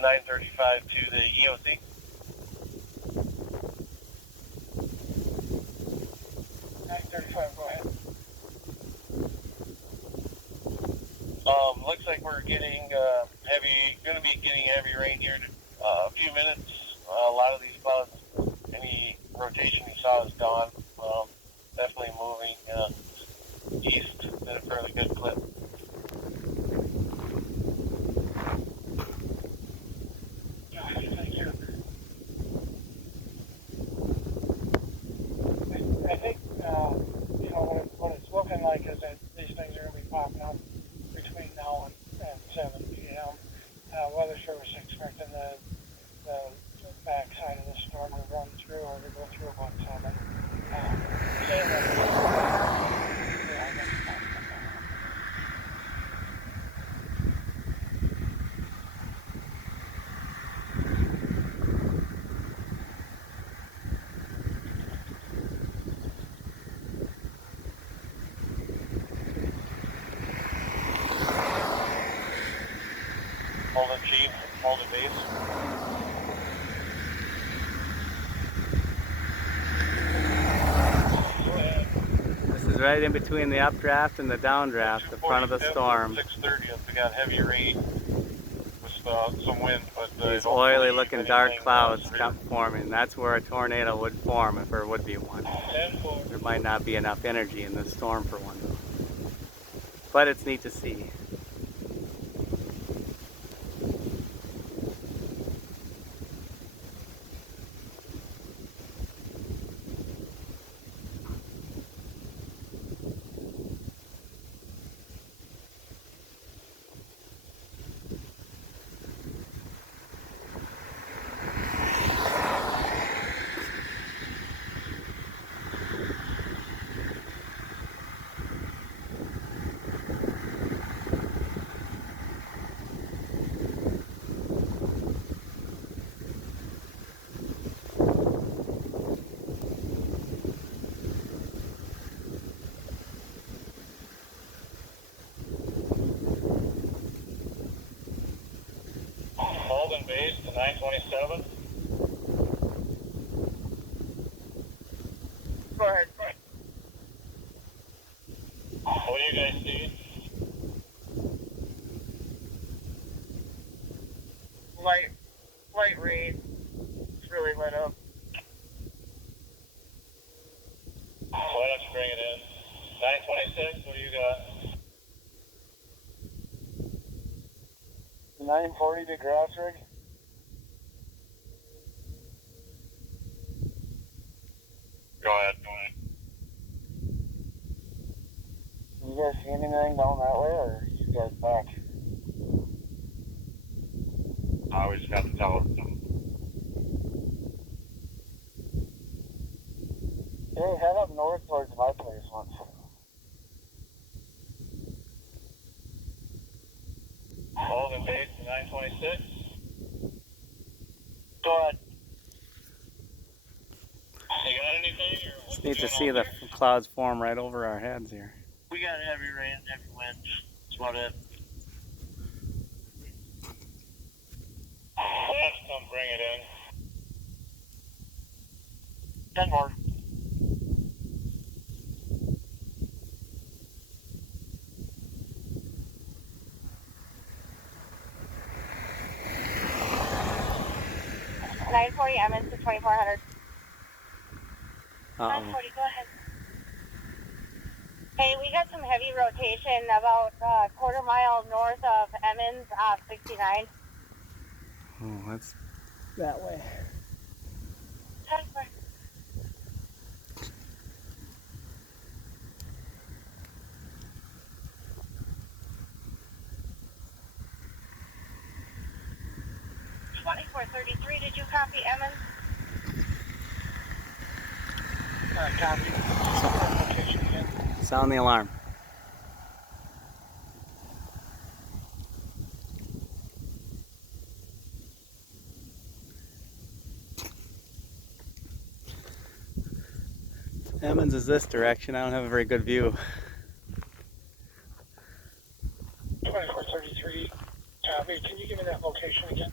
935 to the EOC. Go ahead. Looks like we're getting going to be getting heavy rain here in a few minutes. A lot of these clouds, any rotation you saw is gone. Definitely moving east at a fairly good clip. Thank you. I think, what it's looking like is that these things are going to be popping up between now and 7 p.m. Weather Service expecting the backside of the storm to run through or to go through about 7. Saying that, Hold it, Chief. Hold it, base. This is right in between the updraft and the downdraft, the front of the storm. 6:30. We got heavy rain with some wind, but these oily looking dark clouds kept forming. That's where a tornado would form if there would be one. There might not be enough energy in this storm for one though. But it's neat to see. Holding base to 927. go ahead. What do you guys see? Light rain. It's really lit up. Why don't you bring it in? 926, what do you got? 940 to grass rig. Go ahead. You guys see anything down that way, or are you guys back? We just got the tower. Hey, head up north towards my place once. Holding base to 926. Go ahead. You got anything? Or It's neat to see the clouds form right over our heads here. We got heavy rain, heavy winds. That's about it. Let's come bring it in. 10 more. Emmons to 2400. 940, go ahead. Hey, we got some heavy rotation about quarter mile north of Emmons off 69. Oh, that's that way. 10-4. Did you copy Emmons? Copy. Sound the alarm. Emmons is this direction. I don't have a very good view. 2433, copy. Can you give me that location again?